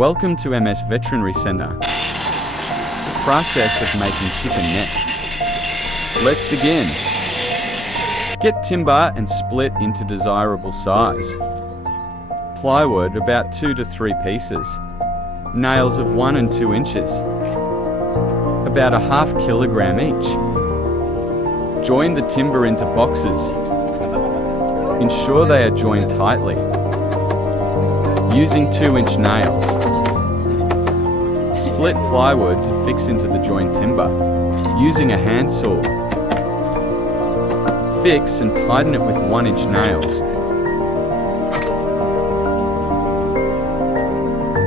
Welcome to MS Veterinary Centre. The process of making chicken nest. Let's begin. Get timber and split into desirable size. Plywood about 2 to 3 pieces. Nails of 1 and 2 inches. About a half kilogram each. Join the timber into boxes. Ensure they are joined tightly. Using 2-inch nails. Split plywood to fix into the joined timber, using a handsaw. Fix and tighten it with 1-inch nails.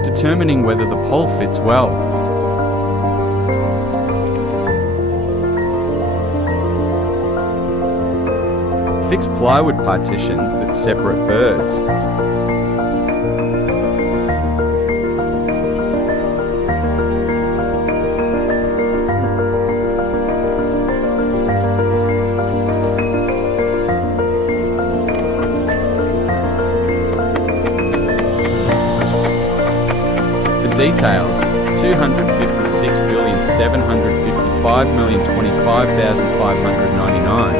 Determining whether the pole fits well. Fix plywood partitions that separate birds. Details: 256,755,025,599.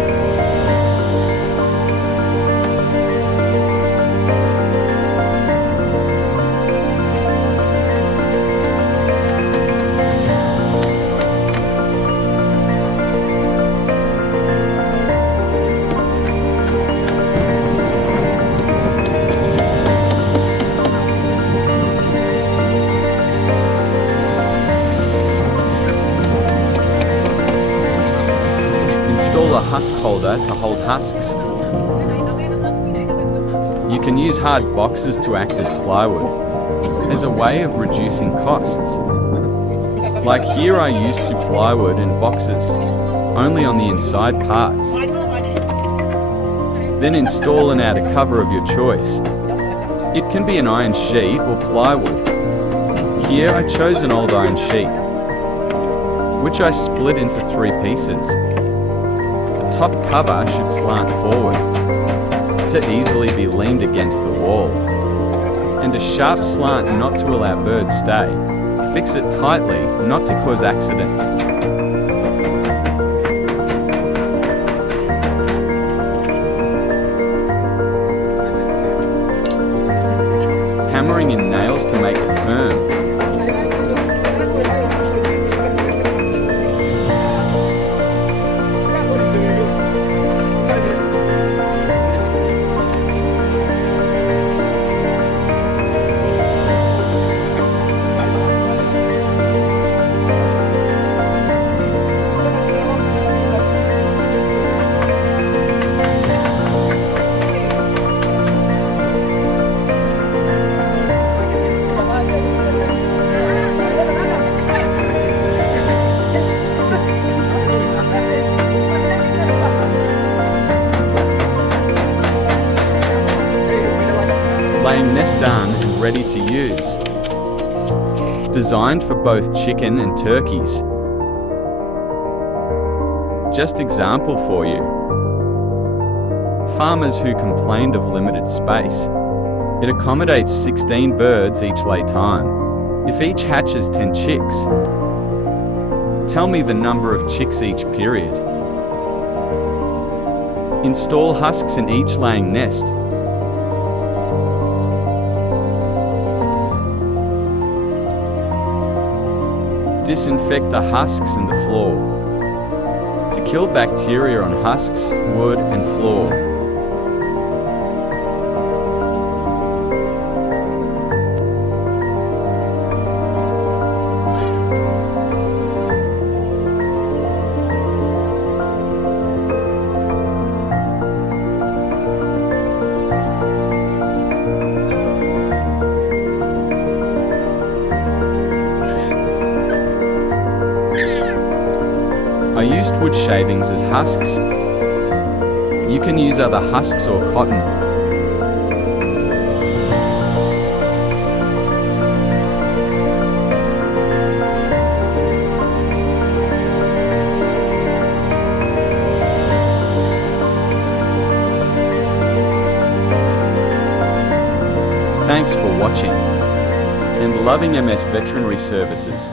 Install a husk holder to hold husks. You can use hard boxes to act as plywood, as a way of reducing costs. Like here, I use 2 plywood and boxes, only on the inside parts. Then install an outer cover of your choice. It can be an iron sheet or plywood. Here I chose an old iron sheet, which I split into 3 pieces. The top cover should slant forward to easily be leaned against the wall, and a sharp slant not to allow birds stay. Fix it tightly not to cause accidents. Hammering in nails to make it firm. Laying nest done and ready to use. Designed for both chicken and turkeys. Just example for you. Farmers who complained of limited space. It accommodates 16 birds each lay time. If each hatches 10 chicks, tell me the number of chicks each period. Install husks in each laying nest. Disinfect the husks and the floor to kill bacteria on husks, wood and floor. I used wood shavings as husks. You can use other husks or cotton. Thanks for watching, and loving MS Veterinary Services.